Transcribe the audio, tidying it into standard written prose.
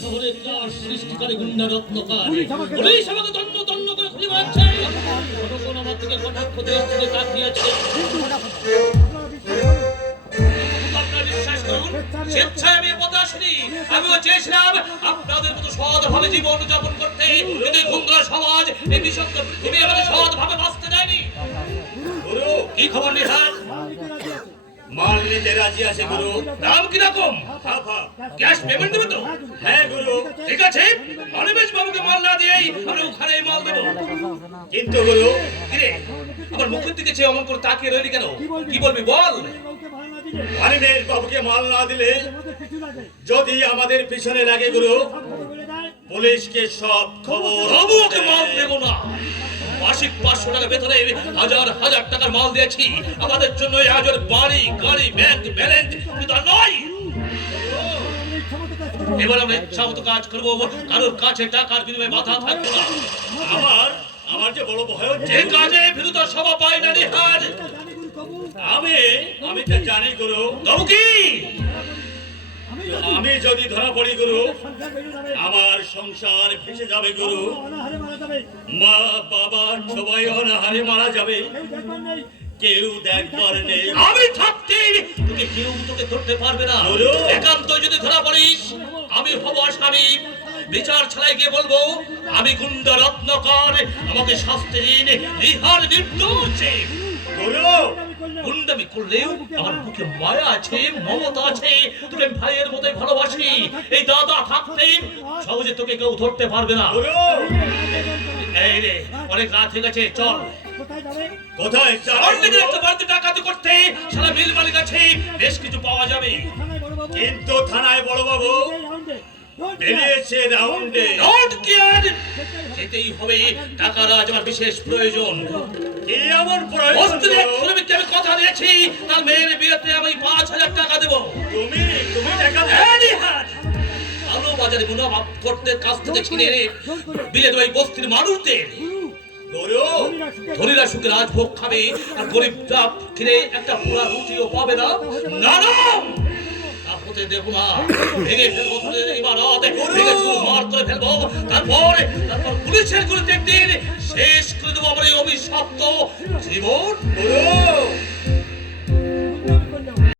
শহরে কার সৃষ্টিকারী গুন্ডা রত্নকার পুলিশ আমাকে তন্ন তন্ন করে খুঁজে বেড়াচ্ছে। কোন আমার থেকে কটাক্ষ দৃষ্টিতে তাকিয়ে আছে। স্বেচ্ছায় আমি পথে আসিনি। আমিও চেয়েছিলাম আপনাদের মতো সৎভাবে জীবন যাপন করতে, কিন্তু গুন্ডা সমাজ এই বিষাক্ত পৃথিবী আমাকে সৎভাবে বাঁচতে দেয়নি। গুরু, কি খবর নিহার? মাল নিতে রাজি আছে গুরু। দাম কিরকম? ক্যাশ পেমেন্ট দেবে তো? হ্যাঁ গুরু। ঠিক আছে, অনিমেষ বাবুকে মাল না দিয়েই আমরা ওখানে মাল দেবো। কিন্তু গুরু, কিরে আমার মুখের দিকে চেয়ে অমন করে তাকিয়ে রইলি কেন? কি বলবি বল? অনিমেষ বাবুকে মাল না দিলে যদি আমাদের পিছনে লাগে গুরু, পুলিশকে সব খবর। বাবুকে মাল দেব না। মাসিক 500 টাকা বেতনে হাজার হাজার টাকার মাল দিয়েছি। আমাদের জন্য আজর বাড়ি গাড়ি ব্যাংক ব্যালেন্স কিন্তু নয়। এবার আমরা ইচ্ছা মতো কাজ করবো, কারোর কাছে টাকার বিনিময়ে মাথা থাকবো না। আমার যে বড় ভয় হচ্ছে, যে কাজে বিরুদ্ধ সভা পাই না নিহার। আমি তো জানি গুরু। তবু কি আমি যদি ধরা পড়ি গুরু, আমার সংসার ভেসে যাবে গুরু। মা বাবা সবাই অনাহারে মারা যাবে, কেউ দেখবার নেই। আমি থাকতে কেউ তোকে ধরতে পারবে না। একান্ত যদি ধরা পড়িস, আমি হব আসামি। বিচার ছাড়াই গিয়ে বলবো আমি গুন্ডা রত্নকর, আমাকে শাস্তি দিন। নিহার নির্দোষ। গুন্ডামি করলেও আমার বুকে মায়া আছে, মমতা আছে। তোকে ভাইয়ের মতোই ভালোবাসি। এই দাদা থাকতে সহজে তোকে কেউ ধরতে পারবে না। এই রে, অনেক রাত হয়ে গেছে, চল। কোথায় একটা বাড়িতে ডাকাতি করতে সারা মিল মালিক আছে, বেশ কিছু পাওয়া যাবে। কিন্তু থানায় বড় বাবু বেরিয়েছে রাউন্ডে। যেতেই হবে, টাকার আজ আমার বিশেষ প্রয়োজন। কি এমন প্রয়োজন? শ্রমিককে আমি কথা দিয়েছি, তার মেয়ের বিয়েতে আমি 5000 টাকা দেবো। তুমি টাকা আলো বাজারে মুনাফা করতে কাছ থেকে ছিনে বিলে দেবো এই বস্তির মানুষদের। ধনীরা সুখে রাজভোগ খাবে, আর গরিবরা কিনে একটা পোড়া রুটিও পাবে না। না না, হতে দেবো না। ভেঙে ফেলবো তোদের ইমারত, ভেঙে চুরমার করে ফেলবো। তারপর পুলিশের গুলিতে একদিন শেষ করে দেবো আমার এই অভিশপ্ত জীবন।